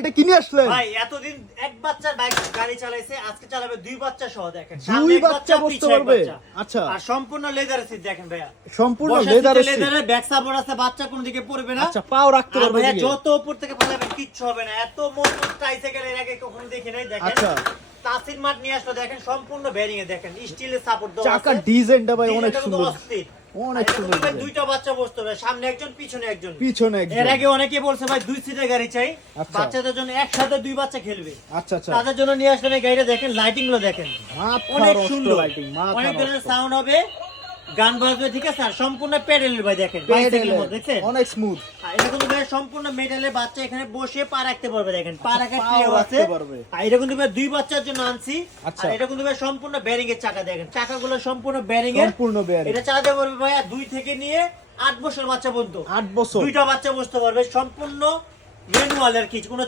এটা কিনে আসলেন ভাই এতদিন এক বাচ্চার বাইক গাড়ি চালাইছে, আজকে চালাবে দুই বাচ্চা সহ। দেখেন দুই বাচ্চা বসতে পারবে। আচ্ছা, আর সম্পূর্ণ লেদারের সিট দেখেন ভাইয়া, সম্পূর্ণ লেদারের সিট। লেদারের ব্যাক সাপোর্ট আছে, বাচ্চা কোনো দিকে পড়বে না। আচ্ছা, পাও রাখতে পারবে ভাইয়া এদিকে। যত উপর থেকে ফেলাবেন কিচ্ছু হবে না। এত মজবুত ট্রাইসাইকেল এর আগে কখনো দেখি নাই। দেখেন আচ্ছা, তাসির মাঠ নিয়ে আসলো, দেখেন সম্পূর্ণ বেয়ারিং এ দেখেন স্টিলের সাপোর্ট দেওয়া আছে। চাকার ডিজাইনটা ভাই অনেক সুন্দর, অস্থির, অনেক সুন্দর ডিজাইন। দুইটা বাচ্চা বসতে হবে, সামনে একজন পিছনে একজন। পিছনে একজন। এর আগে অনেকে বলছে ভাই দুই সিটের গাড়ি চাই, আচ্ছা। বাচ্চাদের জন্য একসাথে দুই বাচ্চা খেলবে। আচ্ছা আচ্ছা, তাদের জন্য নিয়ে আসলেন এই গাড়িটা। দেখেন লাইটিং গুলো দেখেন অনেক সুন্দর, লাইটিং, অনেক ধরনের সাউন্ড হবে, গান বাজবে, ঠিক আছে। আর সম্পূর্ণ প্যাডেল ভাই দেখেন, বাইসাইকেলের মধ্যে দেখছেন অনেক স্মুথ। আর এটা কিন্তু ভাই সম্পূর্ণ মেটালে, বাচ্চা এখানে বসে পা রাখতে পারবে। দেখেন পা রাখার পাও ট্রেও রাখতে আছে। পারবে। আর এটা কিন্তু ভাই দুই বাচ্চার জন্য আনছি। আচ্ছা। আর এটা কিন্তু ভাই সম্পূর্ণ বেয়ারিং এর চাকা। দেখেন চাকাগুলো সম্পূর্ণ বেয়ারিং এর, সম্পূর্ণ বেয়ারিং। এটা চালাতে পারবে ভাই 2 থেকে নিয়ে 8 বছর বাচ্চা পর্যন্ত। 8 বছর দুইটা বাচ্চা বসতে পারবে, সম্পূর্ণ ম্যানুয়াল আর কিছু কোনো